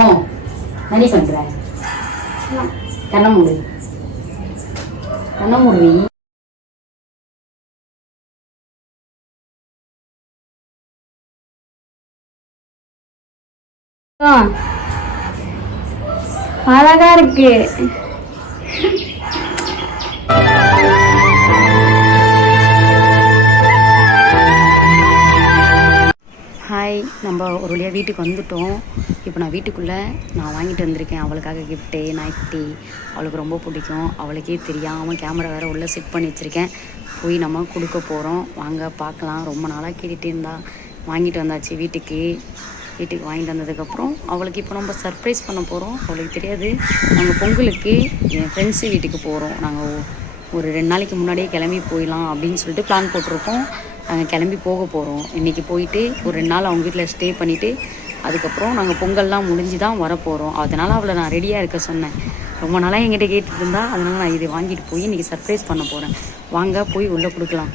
மோ நடி பண்ற கண்ண மூடு கண்ண மூடுவி அழகா இருக்கு. ஹாய், நம்ம ஒரு வழியாக வீட்டுக்கு வந்துட்டோம். இப்போ நான் வீட்டுக்குள்ளே வாங்கிட்டு வந்திருக்கேன் அவளுக்காக கிஃப்ட்டு, நைட்டி. அவளுக்கு ரொம்ப பிடிக்கும். அவளுக்கே தெரியாமல் கேமரா வேறு உள்ளே செட் பண்ணி வச்சுருக்கேன். போய் நம்ம கொடுக்க போகிறோம். வாங்க பார்க்கலாம். ரொம்ப நாளாக கேட்டுகிட்டே இருந்தா. வாங்கிட்டு வந்தாச்சு வீட்டுக்கு வாங்கிட்டு வந்ததுக்கப்புறம் அவளுக்கு இப்போ நம்ம சர்ப்ரைஸ் பண்ண போகிறோம். அவளுக்கு தெரியாது. நாங்கள் பொங்கலுக்கு என் ஃப்ரெண்ட்ஸு வீட்டுக்கு போகிறோம். நாங்கள் ஒரு 2 நாளைக்கு முன்னாடியே கிளம்பி போயிடலாம் அப்படின்னு சொல்லிட்டு பிளான் போட்டிருக்கோம். நாங்கள் கிளம்பி போக போகிறோம். இன்றைக்கி போயிட்டு ஒரு 2 நாள் அவங்க வீட்டில் ஸ்டே பண்ணிவிட்டு அதுக்கப்புறம் நாங்கள் பொங்கல்லாம் முடிஞ்சு தான் வரப்போகிறோம். அதனால் அவளை நான் ரெடியாக இருக்க சொன்னேன். ரொம்ப நாளாக என்கிட்ட கேட்டுட்டு இருந்தா. அதனால் நான் இதை வாங்கிட்டு போய் இன்றைக்கி சர்ப்ரைஸ் பண்ண போகிறேன். வாங்க போய் உள்ளே கொடுக்கலாம்.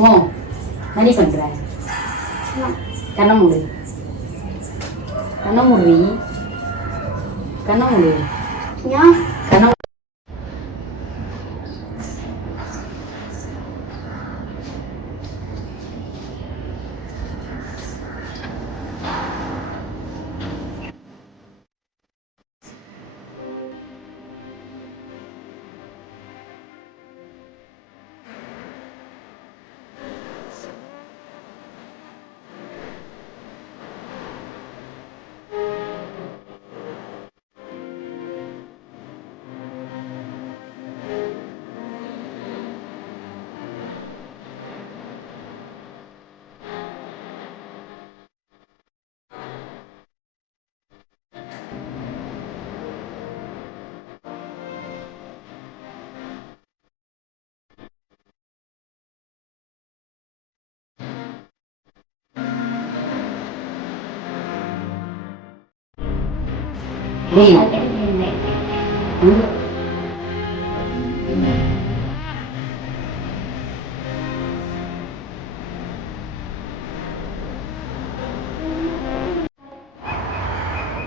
மோ நடி பண்ற கண்ண மூடு கண்ண மூடுவி கண்ண மூடு கண்ண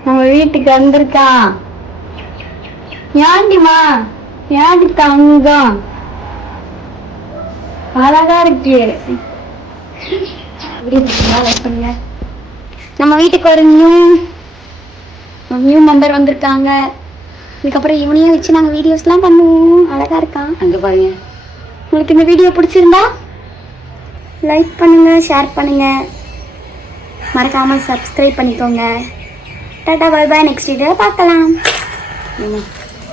நம்ம வீட்டுக்கு வந்திருக்கான். ஏண்டிமா ஏண்டி தங்கம் அழகா இருக்கு. நம்ம வீட்டுக்கு ஒரு நியூ மெம்பர் வந்திருக்காங்க. இதுக்கப்புறம் இவனையும் வச்சு நாங்கள் வீடியோஸ்லாம் பண்ணுவோம். அழகா இருக்கான். அங்கே பாருங்க. உங்களுக்கு இந்த வீடியோ பிடிச்சிருந்தா லைக் பண்ணுங்க, ஷேர் பண்ணுங்க, மறக்காம சப்ஸ்கிரைப் பண்ணிக்கோங்க. Tata, bye bye. Next video பார்க்கலாம்.